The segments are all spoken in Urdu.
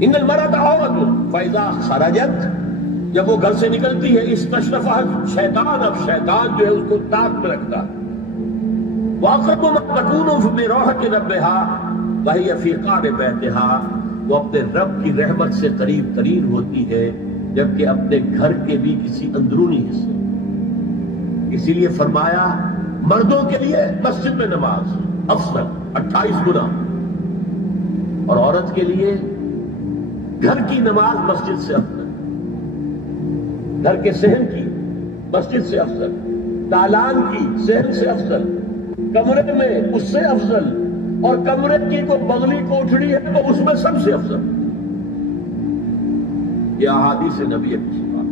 ان المرأۃ عورۃ فاذا خرجت، جب وہ گھر سے نکلتی ہے استشرفها شیطان، اب شیطان جو ہے اس کو تاک میں رکھتا ہے. واقرب ما تکون براحۃ ربها وهي في قعر بیتها، وہ اپنے رب کی رحمت سے قریب ترین ہوتی ہے جبکہ اپنے گھر کے بھی کسی اندرونی حصے. اسی لیے فرمایا مردوں کے لیے مسجد میں نماز افضل 28 گنا، اور عورت کے لیے گھر کی نماز مسجد سے افضل، گھر کے صحن کی مسجد سے افضل، دالان کی صحن سے افضل، کمرے میں اس سے افضل، اور کمرے کی کوئی بغلی کوٹھڑی ہے تو اس میں سب سے افضل. یہ احادیث نبی کی بات.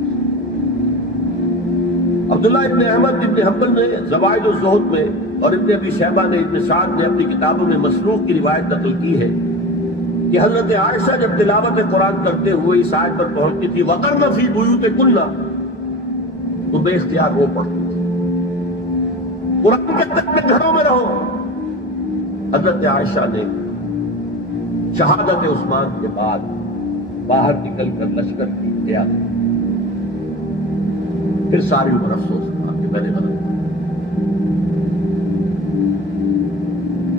عبداللہ ابن احمد ابن حنبل نے زوائد الزہد میں اور ابن ابی شیبہ نے ابن سعد نے اپنی کتابوں میں مسروق کی روایت نقل کی ہے کہ حضرت عائشہ جب تلاوت قرآن کرتے ہوئے اس آیت پر پہنچتی تھی وَقَرْنَ فِي بُيُوتِكُنَّ، تو بے اختیار وہ پڑھتی تھی. قرآن کہتے ہیں اپنے گھروں میں رہو. حضرت عائشہ نے شہادت عثمان کے بعد باہر نکل کر لشکر کی قیادت، پھر ساری عمر افسوس ہوا کہ میں نے غلط.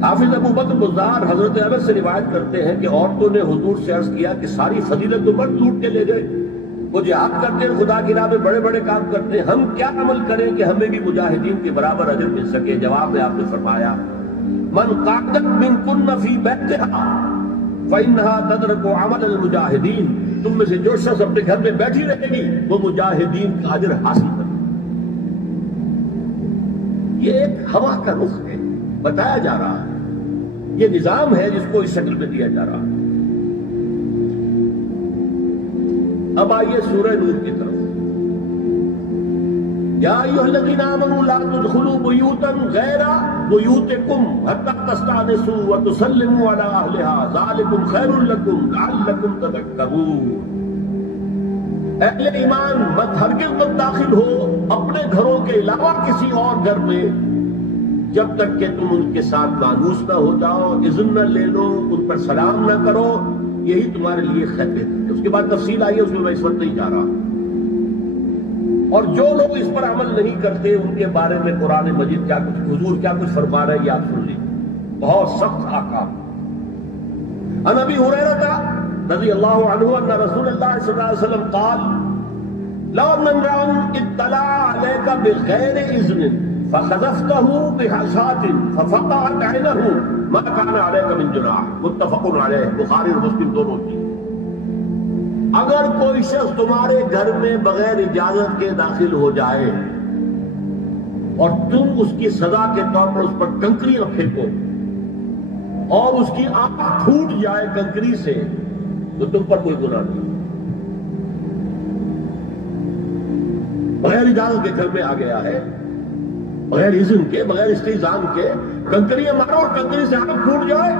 حافظ ابو بکر بزار حضرت انس سے روایت کرتے ہیں کہ عورتوں نے حضور سے عرض کیا کہ ساری فضیلت تو مرد لوٹ کے لے گئے، وہ جہاد کرتے ہیں، خدا کی راہ میں بڑے بڑے کام کرتے ہیں، ہم کیا عمل کریں کہ ہمیں بھی مجاہدین کے برابر اجر مل سکے؟ جواب میں آپ نے فرمایا من قعدت منکن فی بیتہا فإنہا تدرک عمل المجاہدین، تم میں سے جو شخص اپنے گھر میں بیٹھی رہے گی وہ مجاہدین کا اجر حاصل کرے. یہ ایک ہوا کا رخ ہے، بتایا جا رہا ہے، یہ نظام ہے جس کو اس شکل میں دیا جا رہا ہے. اب آئیے سورہ نور کی طرف. یا ایھا الذین آمنوا لا تدخلوا بیوتا غیر بیوتکم حتی تستأنسوا وتسلموا علی اہلها ذالکم خیر لکم لعلکم تذکرون. اہل ایمان مت ہرگز مت داخل ہو اپنے گھروں کے علاوہ کسی اور گھر میں جب تک کہ تم ان کے ساتھ مانوس نہ ہو جاؤ، اذن نہ لے لو، ان پر سلام نہ کرو، یہی تمہارے لیے خیر ہے. اس کے بعد تفصیل آئی ہے، اس میں میں اس وقت نہیں جا رہا. اور جو لوگ اس پر عمل نہیں کرتے ان کے بارے میں قرآن مجید کیا کچھ حضور کیا کچھ فرما رہے ہیں یہ آپ سن لیجیے، بہت سخت احکام. عن ابی ہریرہ رضی اللہ عنہ ان رسول اللہ صلی اللہ علیہ وسلم قال لو ان امرأ اطلع عليك بغیر اذن فخذفته بحشاة ففقعت عینه ما كان عليك من جناح. متفق علیہ، بخاری اور مسلم دونوں کی. اگر کوئی شخص تمہارے گھر میں بغیر اجازت کے داخل ہو جائے اور تم اس کی سزا کے طور پر اس پر کنکریاں پھینکو اور اس کی آنکھ پھوٹ جائے کنکری سے تو تم پر کوئی گناہ نہیں. بغیر اجازت کے گھر میں آ گیا ہے، بغیر اذن کے، بغیر استئذان کے کنکریاں مارو اور کنکری سے آنکھ پھوٹ جائے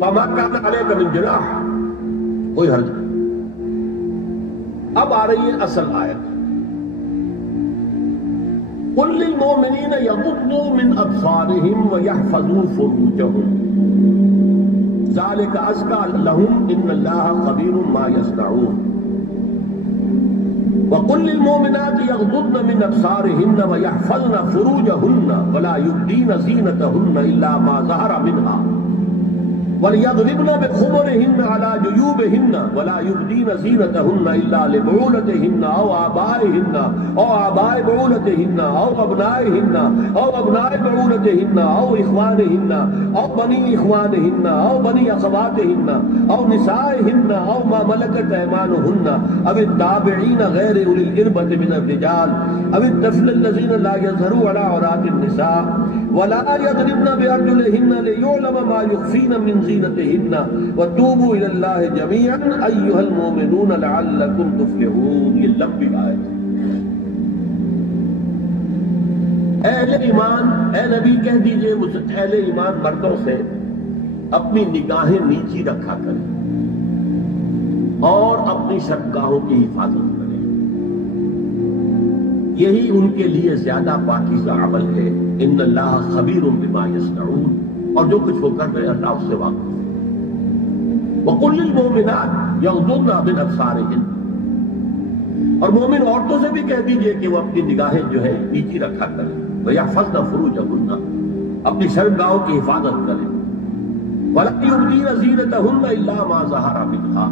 فما كان عليك من جناح، کوئی حرج نہیں. اب آ رہی ہے اصل آیت. قل للمؤمنین یغضوا من ابصارهم ویحفظوا فروجهم ذلک ازکی لهم ان اللہ خبیر ما یصنعون. وقل للمؤمنات یغضضن من ابصارهن ویحفظن فروجهن ولا یبدین زینتهن الا ما ظهر منها وَلْيَضْرِبْنَ بِخُمُرِهِنَّ عَلَى جُيُوبِهِنَّ وَلَا يُبْدِينَ زِينَتَهُنَّ إِلَّا لِبُعُولَتِهِنَّ أَوْ آبَائِهِنَّ أَوْ آبَاءِ بُعُولَتِهِنَّ أَوْ أَبْنَائِهِنَّ أَوْ أَبْنَاءِ بُعُولَتِهِنَّ أَوْ إِخْوَانِهِنَّ أَوْ بَنِي إِخْوَانِهِنَّ أَوْ بَنِي أَخَوَاتِهِنَّ أَوْ نِسَائِهِنَّ أَوْ مَا مَلَكَتْ أَيْمَانُهُنَّ أَوِ التَّابِعِينَ غَيْرِ أُولِي الْإِرْبَةِ مِنَ الرِّجَالِ أَوِ الطَّفْلِ الَّذِينَ لَا يَظْهَرُونَ عَلَى عَوْرَاتِ النِّسَاءِ وَلَا يَضْرِبْنَ بِأَرْجُلِهِنَّ لِيُعْلَمَ مَا يُخْفِينَ مِنْ زِينَتِهِنَّ وَتُوبُوا إِلَى اللَّهِ جَمِيعًا أَيُّهَا الْمُؤْمِنُونَ لَعَلَّكُمْ تُفْلِحُونَ. یہ لمبی آیت ہے. اہل ایمان، اے نبی کہہ دیجئے اہل ایمان مردوں سے اپنی نگاہیں نیچی رکھا کریں اور اپنی شرمگاہوں کی حفاظت کریں، یہی ان کے لیے زیادہ پاکیزہ عمل ہے. ان اللہ خبیر بما یصنعون، اور جو کچھ وہ کر رہے اللہ اس سے واقف ہے. وَقُلْ لِلْمُؤْمِنَاتِ يَغْضُضْنَ مِنْ أَبْصَارِهِنَّ، اور مومن عورتوں سے بھی کہہ دیجئے کہ وہ اپنی نگاہیں جو ہے نیچی رکھا کریں، وَيَحْفَظْنَ فُرُوجَهُنَّ، اپنی شرمگاہوں کی حفاظت کریں، وَلَا يُبْدِينَ زِينَتَهُنَّ إِلَّا مَا ظَهَرَ مِنْهَا،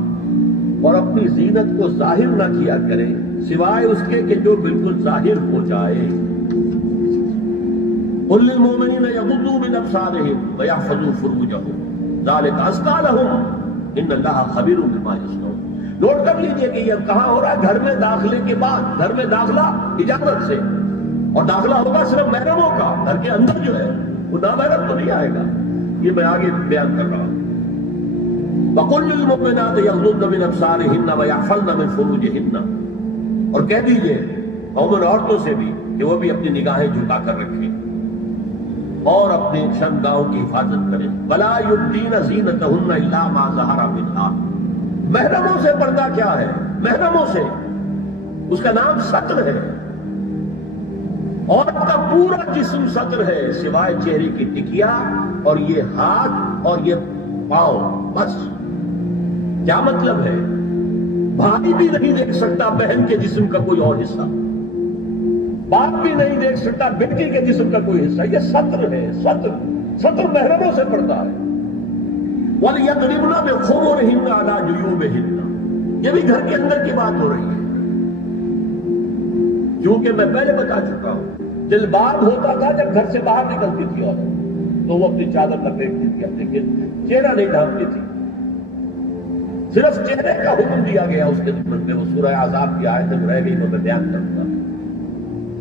اور اپنی زینت کو ظاہر نہ کیا کریں سوائے اس کے کہ جو بالکل ظاہر ہو جائے۔ قُلْ لِلْمُؤْمِنِينَ يَغُضُّوا مِنْ أَبْصَارِهِمْ وَيَحْفَظُوا فُرُوجَهُمْ ذَلِكَ أَزْكَىٰ لَهُمْ إِنَّ اللَّهَ خَبِيرٌ بِمَا يَصْنَعُونَ۔ نوٹ کر لیجئے کہ یہ کہاں ہو رہا ہے؟ گھر میں داخلے کے بعد، گھر میں داخلہ اجازت سے، اور داخلہ ہوگا صرف محرموں کا، گھر کے اندر جو ہے وہ نامحرم تو نہیں آئے گا، یہ میں آگے بیان کر رہا ہوں۔ وَقُلْ لِلْمُؤْمِنَاتِ يَغْضُضْنَ مِنْ أَبْصَارِهِنَّ وَيَحْفَظْنَ مِنْ فُرُوجِهِنَّ، اور کہہ دیجئے مومن عورتوں سے بھی کہ وہ بھی اپنی نگاہیں جھکا کر رکھیں اور اپنے شرمگاہوں کی حفاظت کریں۔ وَلَا يُبْدِينَ زِينَتَهُنَّ إِلَّا مَا ظَهَرَ مِنْهَا، محرموں سے پردہ کیا ہے؟ محرموں سے اس کا نام ستر ہے، عورت کا پورا جسم ستر ہے سوائے چہرے کی ٹکیا اور یہ ہاتھ اور یہ پاؤں، بس۔ کیا مطلب ہے؟ بھائی بھی نہیں دیکھ سکتا بہن کے جسم کا کوئی اور حصہ، باپ بھی نہیں دیکھ سکتا بیٹی کے جسم کا کوئی حصہ، یہ ستر ہے، ستر محرموں سے پردہ ہے۔ وَلْيَضْرِبْنَ بِخُمُرِهِنَّ عَلَىٰ جُيُوبِهِنَّ، یہ بھی گھر کے اندر کی بات ہو رہی ہے، کیونکہ میں پہلے بتا چکا ہوں جلباب ہوتا تھا جب گھر سے باہر نکلتی تھی عورت تو وہ اپنی چادر لپیٹتی تھی، لیکن چہرہ نہیں ڈھانپتی تھی، صرف چہرے کا حکم دیا گیا اس کے ضمن میں۔ وہ سورہ احزاب کی آیت رہ گئی وہ میں بیان کروں گا۔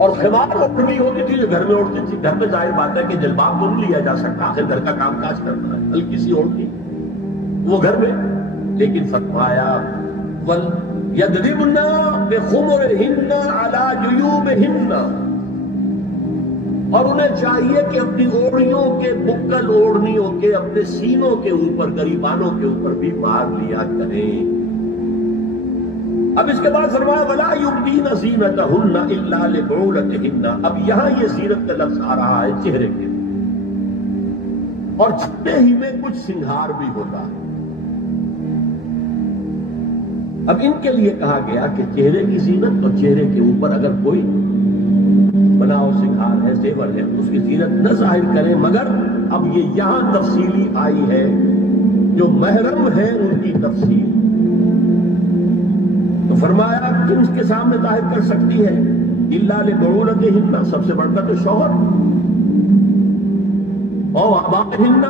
اور خمار وہ کھلی ہوتی تھی جو گھر میں اوڑھتی تھی، گھر میں ظاہر بات ہے کہ جلباب تو نہیں لیا جا سکتا، آخر گھر کا کام کاج کرنا ہے، ہلکی سی اوڑھتی وہ گھر میں، لیکن فرمایا وَلْيَضْرِبْنَ بِخُمُرِهِنَّ عَلَىٰ جُيُوبِهِنَّ، اور انہیں چاہیے کہ اپنی اوڑھیوں کے، بکل اوڑھنیوں کے اپنے سینوں کے اوپر، گریبانوں کے اوپر بھی مار لیا کریں۔ اب اس کے بعد فرمایا وَلَا يُبْدِينَ زِينَتَهُنَّ إِلَّا لِبُعُولَتِهِنَّ، اب یہاں یہ زینت کا لفظ آ رہا ہے چہرے کے، اور چہرے ہی میں کچھ سنگھار بھی ہوتا ہے۔ اب ان کے لیے کہا گیا کہ چہرے کی زینت اور چہرے کے اوپر اگر کوئی بناؤ سنگھار ہے، زیور ہے، اس کی زینت نہ ظاہر کریں، مگر اب یہ یہاں تفصیلی آئی ہے، جو محرم ہے ان کی تفصیل۔ تو فرمایا کن کے سامنے ظاہر کر سکتی ہے؟ الا لبعولتہن، سب سے بڑھ کر تو شوہر، اور آبائہن،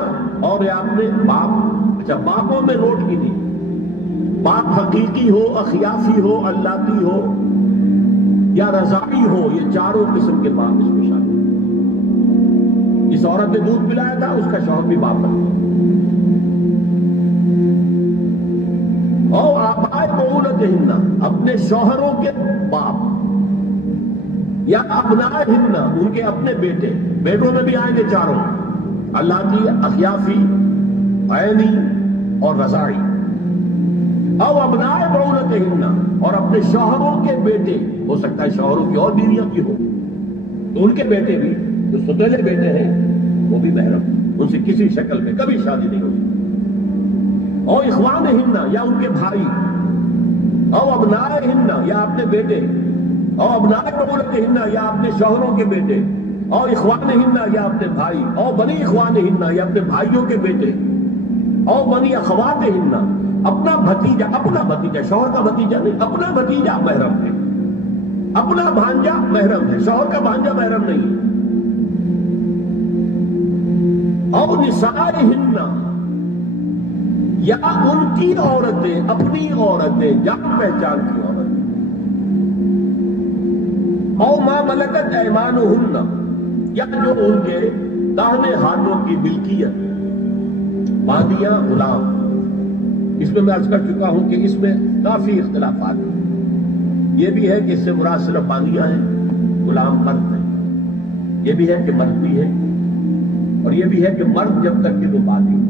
اور یا اپنے باپ۔ اچھا، باپوں میں نوٹ کی نہیں، باپ حقیقی ہو، اخیافی ہو، اللاتی ہو یا رضاعی ہو، یہ چاروں قسم کے باپ اس میں شامل۔ اس عورت نے دودھ پلایا تھا، اس کا شوہر بھی باپ ہے۔ اور آبائے بعولتہن، اپنے شوہروں کے باپ، یا ابنائہن، ان کے اپنے بیٹے، بیٹوں میں بھی آئیں گے چاروں، اللاتی، اخیافی، عینی اور رضاعی۔ او ابنائے بعولتہن، اور اپنے شوہروں کے بیٹے، ہو سکتا ہے شوہروں کی اور بیویاں بھی ہو تو ان کے بیٹے بھی، جو ستیلے بیٹے ہیں وہ بھی محرم، ان سے کسی شکل میں کبھی شادی نہیں ہو سکتی۔ او اخوانہن، یا ان کے بھائی، او ابنائہن، یا اپنے بیٹے، او ابنائے بعولتہن، یا اپنے شوہروں کے بیٹے، او اخوانہن، یا اپنے بھائی، او بنی اخوانہن، یا اپنے بھائیوں کے بیٹے، او بنی اخواتہن، اپنا بھتیجا، اپنا بھتیجا، شوہر کا بھتیجا نہیں، اپنا بھتیجا محرم ہے، اپنا بھانجا محرم ہے، شوہر کا بھانجا محرم نہیں ہے۔ او نسائہن، یا ان کی عورتیں، اپنی عورتیں، جان پہچان کی عورتیں۔ او ما ملکت ایمانہن، یا جو ان کے داہنے ہاتھوں کی ملکیت، باندیاں، غلام۔ اس میں عرض کر چکا ہوں کہ اس میں کافی اختلافات ہیں، یہ بھی ہے کہ اس سے مراد صرف باندیاں ہیں، غلام مرد ہیں، یہ بھی ہے کہ مرد بھی ہے، اور یہ بھی ہے کہ مرد جب تک کہ وہ باندی ہو،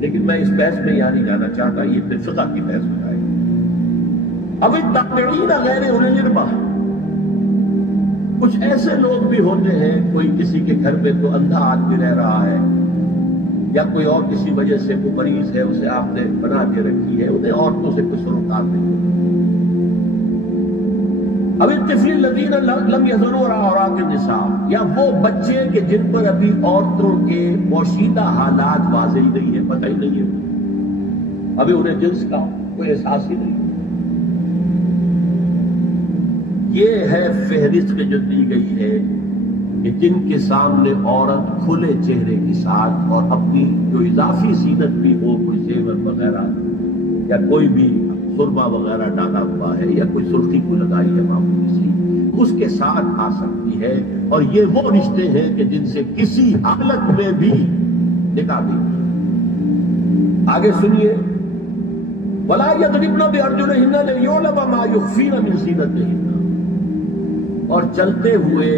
لیکن میں اس بحث میں یہاں نہیں جانا چاہتا، یہ پھر فقہ کی بحث ہو جائے گی۔ اب التابعین غیر اولی الاربہ، کچھ ایسے لوگ بھی ہوتے ہیں، کوئی کسی کے گھر میں تو اندھا آدمی رہ رہا ہے، یا کوئی اور کسی وجہ سے کوئی مریض ہے اسے آپ نے بنا کے رکھی ہے، انہیں عورتوں سے کچھ سروکار نہیں۔ اب الطفل الذین لم یظہروا علی عورات النساء، یا وہ بچے کہ جن پر ابھی عورتوں کے پوشیدہ حالات واضح ہی نہیں ہے، پتہ ہی نہیں ہے، ابھی انہیں جنس کا کوئی احساس ہی نہیں۔ یہ ہے فہرست جو دی گئی ہے کہ جن کے سامنے عورت کھلے چہرے کے ساتھ اور اپنی جو اضافی زینت بھی ہو، کوئی زیور وغیرہ یا کوئی بھی سرما وغیرہ ڈالا ہوا ہے یا کوئی سرخی کو لگائی ہے معمولی سی، اس کے ساتھ آ سکتی ہے، اور یہ وہ رشتے ہیں کہ جن سے کسی حالت میں بھی نکاح نہیں۔ آگے سنیے، وَلَا يَضْرِبْنَ بِأَرْجُلِهِنَّ لِيُعْلَمَ مَا يُخْفِينَ مِنْ زِينَتِهِنَّ، اور چلتے ہوئے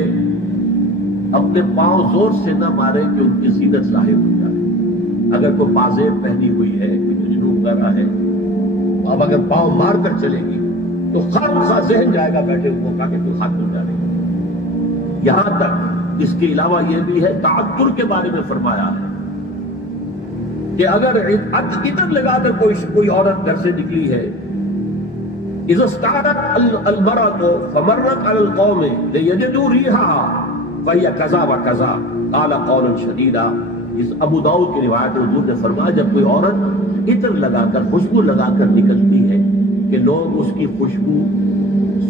اپنے پاؤں زور سے نہ مارے کہ ان کی زینت ظاہر ہو جائے۔ اگر کوئی پازیب پہنی ہوئی ہے، کوئی جنو وغیرہ ہے، اب اگر پاؤں مار کر چلے گی تو خواہ ذہن جائے گا بیٹھے ہوئے کا کہ کوئی خاتون جا رہی ہے۔ یہاں تک اس کے علاوہ یہ بھی ہے، تعطر کے بارے میں فرمایا ہے کہ اگر عطر لگا کر کوئی عورت گھر سے نکلی ہے، اذا استعارت المرأة فمرت على القوم ليجدوا ريحها فهي كذا وكذا قال قولا شديدا۔ اس ابو داؤد کی روایت میں حضور نے فرمایا جب کوئی عورت عطر لگا کر، خوشبو لگا کر نکلتی ہے کہ لوگ اس کی خوشبو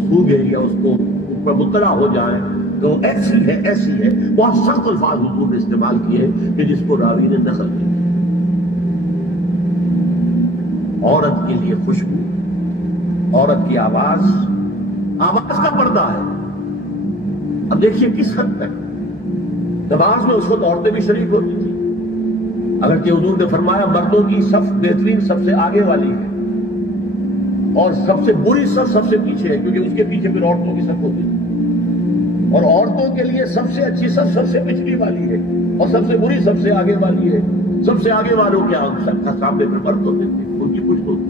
سونگیں یا اس کو اوپر مطلع ہو جائیں تو ایسی ہے ایسی ہے، بہت سخت الفاظ حضور نے استعمال کیے کہ جس کو راوی نے نقل کی۔ عورت کے لیے خوشبو، عورت کی آواز کا پردہ ہے۔ اب دیکھیے کس حد تک نماز میں اس وقت عورتیں بھی شریک ہوتی تھی، اگرچہ حضور نے فرمایا مردوں کی صف بہترین سب سے آگے والی ہے اور سب سے بری صف سب سے پیچھے ہے، کیونکہ اس کے پیچھے پھر عورتوں کی صف ہوتی تھی، اور عورتوں کے لیے سب سے اچھی صف سب سے پچھلی والی ہے اور سب سے بری سب سے آگے والی ہے۔ سب سے آگے والوں کے سامنے پھر مرد ہوتے تھے، ان کی کچھ ہوتی۔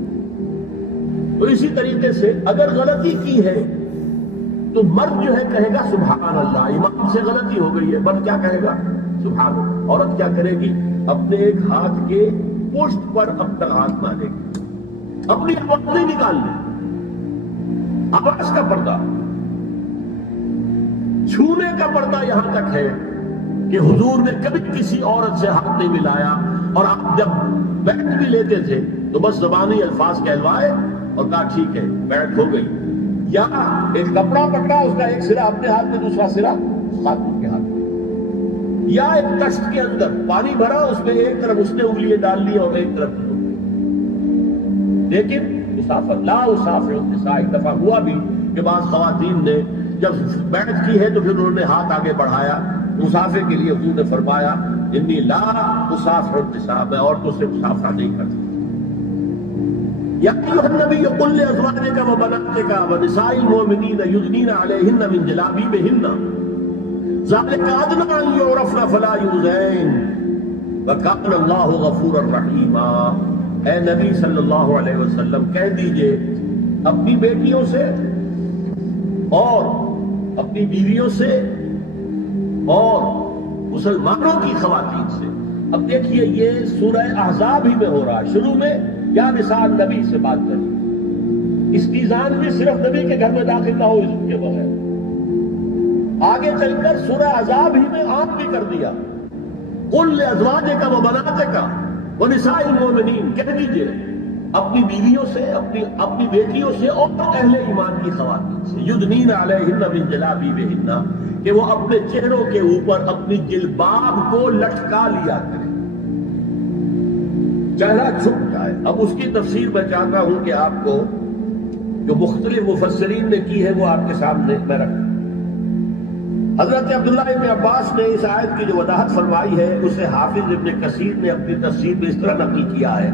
تو اسی طریقے سے اگر غلطی کی ہے تو مرد جو ہے کہے گا سبحان اللہ، امام سے غلطی ہو گئی ہے، مرد کیا کہے گا؟ سبحان اللہ۔ عورت کیا کرے گی؟ اپنے ایک ہاتھ کے پشت پر اپنا ہاتھ مارے گی، اپنی آواز نہیں نکالنی، آواز کا پردہ، چھونے کا پردہ یہاں تک ہے کہ حضور نے کبھی کسی عورت سے ہاتھ نہیں ملایا، اور آپ جب بیعت بھی لیتے تھے تو بس زبانی الفاظ کہلوائے اور کہا ٹھیک ہے بیعت ہو گئی، یا ایک کپڑا پکڑا، اس کا ایک سرا اپنے ہاتھ میں دوسرا سرا خاتون کے ہاتھ میں، یا ایک کشت کے اندر پانی بھرا، اس میں ایک طرف اس نے انگلیاں ڈال لی اور ایک طرف، لیکن مسافر لا مسافر النساء، ایک دفعہ ہوا بھی کہ بعض خواتین نے جب بیعت کی ہے تو پھر انہوں نے ہاتھ آگے بڑھایا مسافر کے لیے۔ حضور نے فرمایا انی لا مسافر النساء، میں عورتوں سے مسافرہ نہیں کرتا۔ یا ایھا النبی قل لازواجک وبناتک ونساء المؤمنین یدنین علیہن من جلابیبہن ذلک ادنی ان یعرفن فلا یؤذین وکان اللہ غفورا رحیما۔ اے نبی صلی اللہ علیہ وسلم کہہ دیجئے اپنی بیٹیوں سے اور اپنی بیویوں سے اور مسلمانوں کی خواتین سے۔ اب دیکھیے یہ سورہ احزاب ہی میں ہو رہا ہے، شروع میں یا نساء نبی سے بات کری، استیزان بھی صرف نبی کے گھر میں داخل نہ ہو اس کے بغیر، آگے چل کر سورہ احزاب ہی میں عام بھی کر دیا، قل لازواجک وبناتک ونساء المؤمنین، کہہ دیجئے اپنی بیویوں سے، اپنی بیٹیوں سے اور اہل ایمان کی خواتین سے، یدنین علیہن من جلابیبہن، کہ وہ اپنے چہروں کے اوپر اپنی جلباب کو لٹکا لیا کریں، چہرہ چھپ جائے۔ اب اس کی تفسیر میں چاہتا ہوں کہ آپ کو جو مختلف مفسرین نے کی ہے وہ آپ کے سامنے میں رکھوں۔ حضرت عبداللہ ابن عباس نے اس آیت کی جو وضاحت فرمائی ہے اسے حافظ ابن کثیر نے اپنی تفسیر میں اس طرح نقل کیا ہے،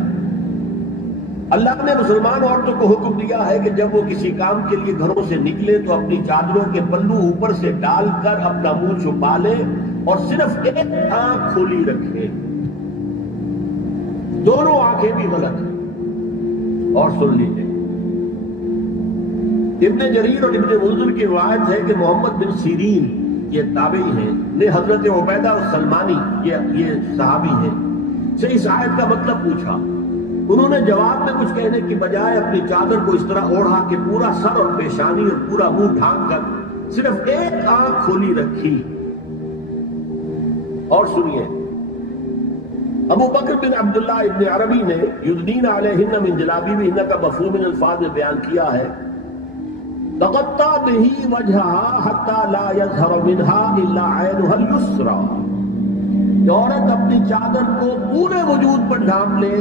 اللہ نے مسلمان عورتوں کو حکم دیا ہے کہ جب وہ کسی کام کے لیے گھروں سے نکلے تو اپنی چادروں کے پلو اوپر سے ڈال کر اپنا منہ چھپا لے اور صرف ایک آنکھ کھلی رکھے، دونوں آنکھیں بھی غلط ہیں۔ اور سن لیجیے ابن جریر اور ابن منذر کی روایت ہے کہ محمد بن سیرین یہ تابعی ہیں نے حضرت عبیدہ السلمانی یہ صحابی ہیں، سے اس آیت کا مطلب پوچھا. انہوں نے جواب میں کچھ کہنے کی بجائے اپنی چادر کو اس طرح اوڑھا کہ پورا سر اور پیشانی اور پورا منہ ڈھانک کر صرف ایک آنکھ کھولی رکھی. اور سنیے، ابو بکر بن عبداللہ ابن عربی نے یدنین علیہن من جلابیبہن کا مفہوم من الفاظ میں بیان کیا ہے، تغطى به وجهها حتى لا يظهر منها الا عينها اليسرى. کہ عورت اپنی چادر کو پورے وجود پر ڈھانپ لے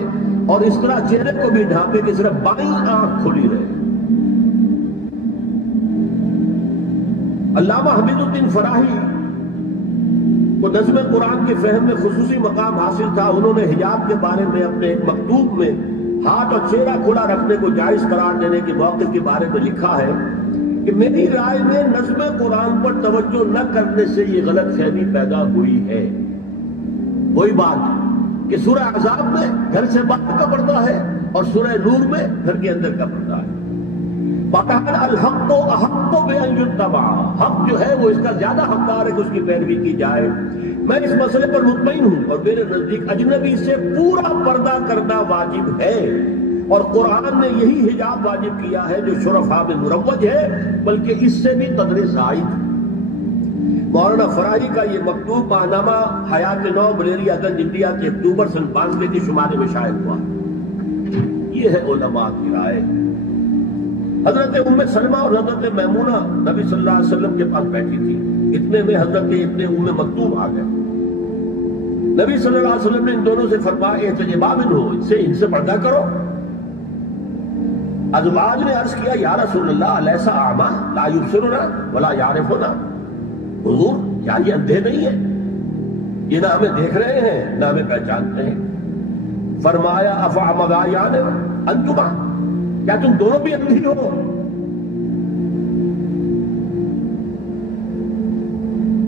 اور اس طرح چہرے کو بھی ڈھانپے کہ صرف بائیں آنکھ کھلی رہے. علامہ حمید الدین فراہی کو نظم قرآن کے فہم میں خصوصی مقام حاصل تھا. انہوں نے حجاب کے بارے میں اپنے ایک مکتوب میں ہاتھ اور چہرہ کھلا رکھنے کو جائز قرار دینے کے موقع کے بارے میں لکھا ہے کہ میری رائے میں نظم قرآن پر توجہ نہ کرنے سے یہ غلط فہمی پیدا ہوئی ہے. وہی بات کہ سورہ احزاب میں گھر سے باہر کا پردہ ہے اور سورہ نور میں گھر کے اندر کا پردہ ہے. بہرحال الحق احق بان یتبع، حق جو ہے وہ اس کا زیادہ حقدار ہے کہ اس کی پیروی کی جائے. میں اس مسئلے پر مطمئن ہوں اور میرے نزدیک اجنبی سے پورا پردہ کرنا واجب ہے، اور قرآن نے یہی حجاب واجب کیا ہے جو شرفاء میں مروج ہے، بلکہ اس سے بھی قدر زائد. مولانا فراہی کا یہ مکتوب ماہنامہ حیات نو ملیریا گنج انڈیا کے اکتوبر سن 92 کے شمارے میں شائع ہوا. یہ ہے علماء کی رائے. حضرت ام سلمہ اور حضرت میمونہ نبی صلی اللہ علیہ وسلم کے پاس بیٹھی تھی. اتنے میں حضرت ابن ام مکتوم آ گئے. نبی صلی اللہ علیہ وسلم نے ان دونوں سے فرمایا احتجابن ہو، ان سے پردہ کرو. ازواج نے عرض کیا یا رسول اللہ الیسا اعمی لا یبصرنا ولا یعرفنا. حضور کیا یہ اندھے نہیں ہیں؟ یہ نہ ہمیں دیکھ رہے ہیں نہ ہمیں پہچانتے ہیں. فرمایا افعمغایان انتما، کیا تم دونوں بھی اندھی ہو؟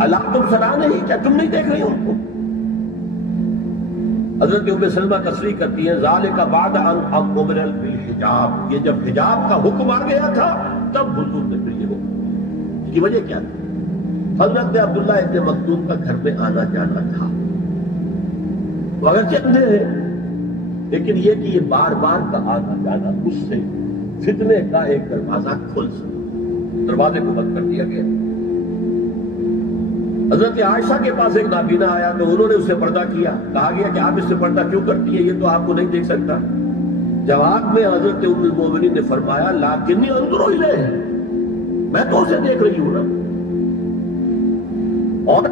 اللہ تم سنا نہیں، کیا تم نہیں دیکھ رہی ان کو؟ حضرت ام سلمہ تصریح کرتی ہیں ذالک بعد ان امر بالحجاب، یہ جب حجاب کا حکم آ گیا تھا تب حضور نے پھر یہ حکم. اس کی وجہ کیا تھی؟ حضرت عبداللہ ابن مکتوم کا گھر میں آنا جانا تھا. وہ اگرچہ اندھے ہیں لیکن یہ کہ یہ بار بار کا آنا جانا اس سے فتنے کا ایک دروازہ کھل سکتا. دروازے کو بند کر دیا گیا. حضرت عائشہ کے پاس ایک نابینا آیا تو انہوں نے اس سے پردہ کیا. کہا گیا کہ آپ اس سے پردہ کیوں کرتی ہیں، یہ تو آپ کو نہیں دیکھ سکتا. جواب میں حضرت ام المومنین نے فرمایا لیکنی انظر الیہ، میں تو اسے دیکھ رہی ہوں نا. اور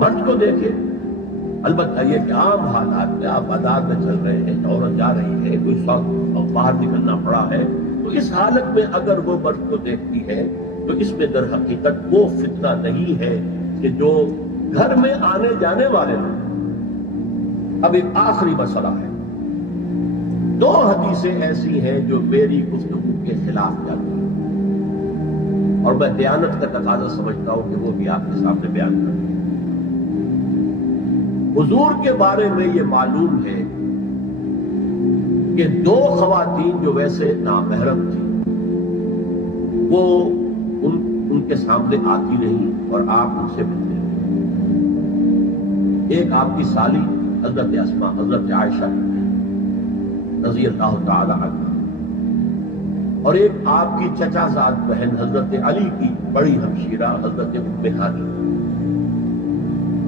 مرد کو دیکھے. البتہ یہ کہ عام حالات میں آپ بازار میں چل رہے ہیں، عورت جا رہی ہے، کوئی شوق باہر نکلنا پڑا ہے، تو اس حالت میں اگر وہ مرد کو دیکھتی ہے تو اس میں در حقیقت وہ فتنہ نہیں ہے کہ جو گھر میں آنے جانے والے لوگ. اب ایک آخری مسئلہ ہے. 2 حدیثیں ایسی ہیں جو میری گفتگو کے خلاف جاتی ہیں اور میں دیانت کا تقاضا سمجھتا ہوں کہ وہ بھی آپ کے سامنے بیان کروں. حضور کے بارے میں یہ معلوم ہے کہ 2 خواتین جو ویسے نامحرم تھیں وہ ان کے سامنے آتی نہیں اور آپ ان سے ملتے ہیں. ایک آپ کی سالی حضرت اسماء حضرت عائشہ رضی اللہ تعالی عنہ، اور ایک آپ کی چچا زاد بہن حضرت علی کی بڑی ہمشیرہ حضرت ام ہانی.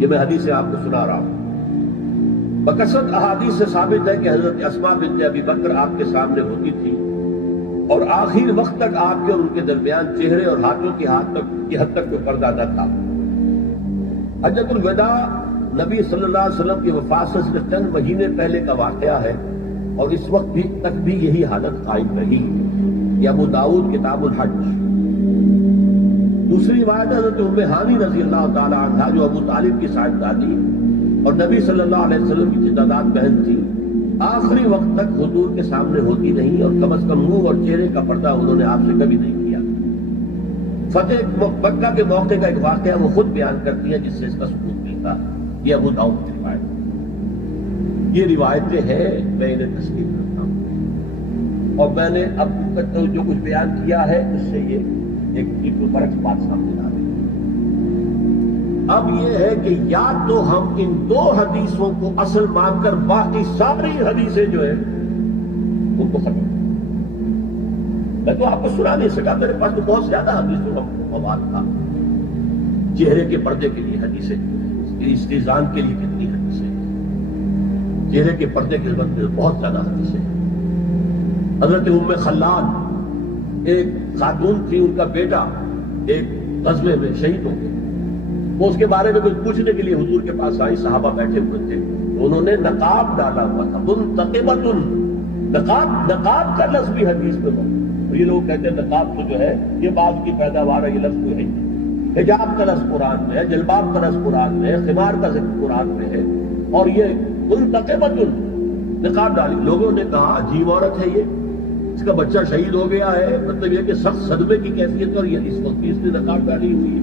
یہ میں حدیث آپ کو سنا رہا ہوں. بکثرت احادیث سے ثابت ہے کہ حضرت اسماء بنت ابی بکر آپ کے سامنے ہوتی تھی اور آخر وقت تک آپ کے اور ان کے درمیان چہرے اور ہاتھوں کی حد تک کوئی پردہ نہ تھا. حجۃ الوداع نبی صلی اللہ علیہ وسلم کی وفات سے صرف چند مہینے پہلے کا واقعہ ہے اور اس وقت تک بھی یہی حالت قائم رہی. یہ ابو داؤد کتاب الحج. دوسری روایت حضرت ام ہانی رضی اللہ تعالی عنہا جو ابو طالب کی صاحبزادی اور نبی صلی اللہ علیہ وسلم کی چچاداد بہن تھی، آخری وقت تک حضور کے سامنے ہوتی نہیں اور کم از کم منہ اور چہرے کا پردہ انہوں نے آپ سے کبھی نہیں کیا. فتح مکہ کے موقع کا ایک واقعہ وہ خود بیان کرتی ہے جس سے اس کا ثبوت ملتا. یہ ابو داؤد کی روایت. یہ روایتیں ہیں، میں انہیں تسلیم کرتا ہوں اور میں نے اب جو کچھ بیان کیا ہے اس سے یہ ایک بالکل برعکس بات سامنے آ رہی ہے. اب یہ ہے کہ یا تو ہم ان 2 حدیثوں کو اصل مان کر باقی ساری حدیثیں جو ہے ان کو ختم. میں تو آپ کو سنا نہیں سکا، میرے پاس تو بہت زیادہ حدیثوں کا مواد تھا. چہرے کے پردے کے لیے حدیثیں، استیزان کے لیے کتنی حدیثیں، چہرے کے پردے کے وقت بہت زیادہ حدیثیں. حضرت ام خلاد ایک خاتون تھی، ان کا بیٹا ایک غزوے میں شہید ہو گیا. وہ اس کے بارے میں کچھ پوچھنے کے لیے حضور کے پاس آئی، صحابہ بیٹھے ہوئے تھے، انہوں نے نقاب ڈالا ہوا تھا. منتقبۃ، نقاب کا لفظ بھی حدیث میں موجود. یہ لوگ کہتے ہیں نقاب تو جو ہے یہ بعد کی پیداوار ہے، یہ لفظ کوئی نہیں. حجاب کا لفظ قرآن میں ہے، جلباب کا لفظ قرآن میں ہے، خمار کا ذکر قرآن میں ہے، اور یہ منتقبۃ نقاب ڈالی. لوگوں نے کہا عجیب عورت ہے یہ، اس کا بچہ شہید ہو گیا ہے، مطلب یہ کہ سخت صدمے کی کیفیت، اور یہ اس وقت بھی اس نے نقاب ڈالی ہوئی ہے.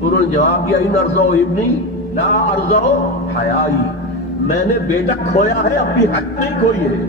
تو انہوں نے جواب دیا ان ارزو ابنی لا ارزو حیائی، میں نے بیٹا کھویا ہے، اپنی حق نہیں کھوئی ہے.